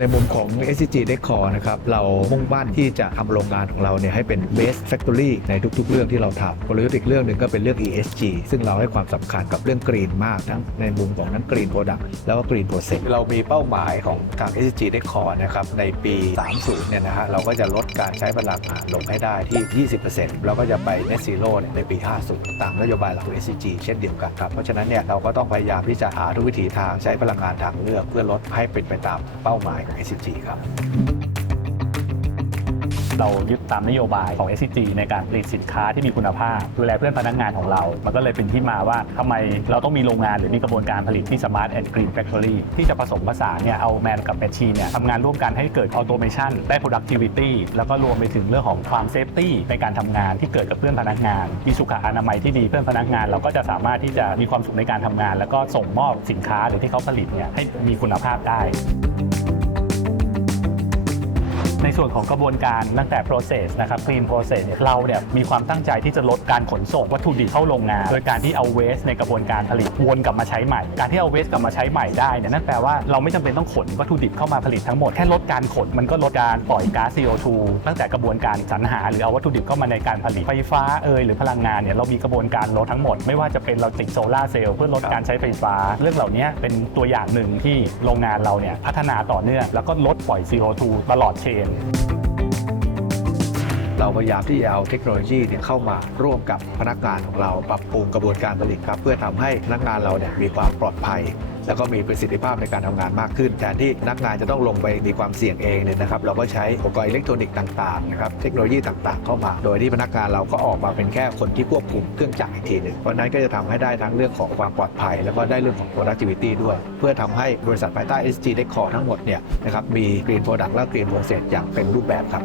ในมุมของ SCG Decor นะครับ เรามุ่งมั่นที่จะทำโรงงานของเราเนี่ยให้เป็น best factory ในทุก ๆ เรื่องที่เราทำกลยุทธ์อีกเรื่องหนึ่งก็เป็นเรื่อง ESG ซึ่งเราให้ความสำคัญกับเรื่อง green มากทั้งในมุมของทั้ง green product แล้วก็ green process เรามีเป้าหมายของทาง SCG Decor นะครับ ในปี 30 เนี่ยนะฮะ เราก็จะลดการใช้พลังงานลงให้ได้ที่ 20%แล้วก็จะไป net zero เนี่ยในปี 50 ตามนโยบายหลักของ SCG เช่นเดียวกันครับเพราะฉะนั้นเนี่ยเราก็ต้องพยายามที่จะหาทุกวิถีทางใช้พลังงานทางเลือก เพื่อลดให้เป็นไปตามเป้าหมาย SCG ครับ เรายึดตามนโยบายของ SCG ในการผลิตสินค้าที่มีคุณภาพ ดูแลเพื่อนพนักงานของเรา มันก็เลยเป็นที่มาว่าทำไมเราต้องมีโรงงานหรือมีกระบวนการผลิตที่ Smart and Green Factory ที่จะผสมผสานเนี่ยเอาแมนกับแมชชีนเนี่ยทำงานร่วมกันให้เกิด automation ได้ productivity แล้วก็รวมไปถึงเรื่องของความ safety ในการทำงานที่เกิดกับเพื่อนพนักงาน มีสุขอนามัยที่ดีเพื่อนพนักงาน เราก็จะสามารถที่จะมีความสุขในการทำงาน แล้วก็ส่งมอบสินค้าหรือที่เขาผลิตเนี่ยให้มีคุณภาพได้ ส่วนของกระบวนการตั้งแต่ process นะครับ clean process เนี่ยเราเนี่ยมีความตั้งใจที่จะลดการขนส่งวัตถุดิบเข้าโรงงาน โดยการที่เอา waste ในกระบวนการผลิตวนกลับมาใช้ใหม่ การที่เอา waste กลับมาใช้ใหม่ได้เนี่ยนั่นแปลว่าเราไม่จำเป็นต้องขนวัตถุดิบเข้ามาผลิตทั้งหมด แค่ลดการขนมันก็ลดการปล่อยก๊าซ CO2 ตั้งแต่กระบวนการสรรหา หรือเอาวัตถุดิบเข้ามาในการผลิตไฟฟ้าเอ่ยหรือพลังงานเนี่ยเรามีกระบวนการลดทั้งหมด ไม่ว่าจะเป็นเราติดโซลาร์เซลล์เพื่อลดการใช้ไฟฟ้า เรื่องเหล่านี้เป็นตัวอย่างหนึ่งที่โรงงานเราเนี่ยพัฒนาต่อเนื่องแล้วก็ลดปล่อย CO2 ตลอดเชน เราพยายามที่จะเอาเทคโนโลยีเนี่ยเข้ามาร่วมกับพนักงานของเราปรับปรุงกระบวนการผลิตครับ เพื่อทำให้พนักงานเราเนี่ยมีความปลอดภัย แล้วก็มีประสิทธิภาพในการทำงานมากขึ้นแทนที่พนักงานจะต้องลงไปมีความเสี่ยงเองเนี่ยนะครับ เราก็ใช้อุปกรณ์อิเล็กทรอนิกส์ต่างๆนะครับเทคโนโลยีต่างๆ เข้ามา โดยที่พนักงานเราก็ออกมาเป็นแค่คนที่ควบคุมเครื่องจักรอีกทีหนึ่งเพราะนั้นก็จะทำให้ได้ทั้งเรื่องของความปลอดภัย แล้วก็ได้เรื่องของ productivity ด้วย เพื่อทำให้บริษัทภายใต้ SG Decor ทั้งหมดเนี่ยนะครับมี green product และ green process อย่างเต็มรูปแบบครับ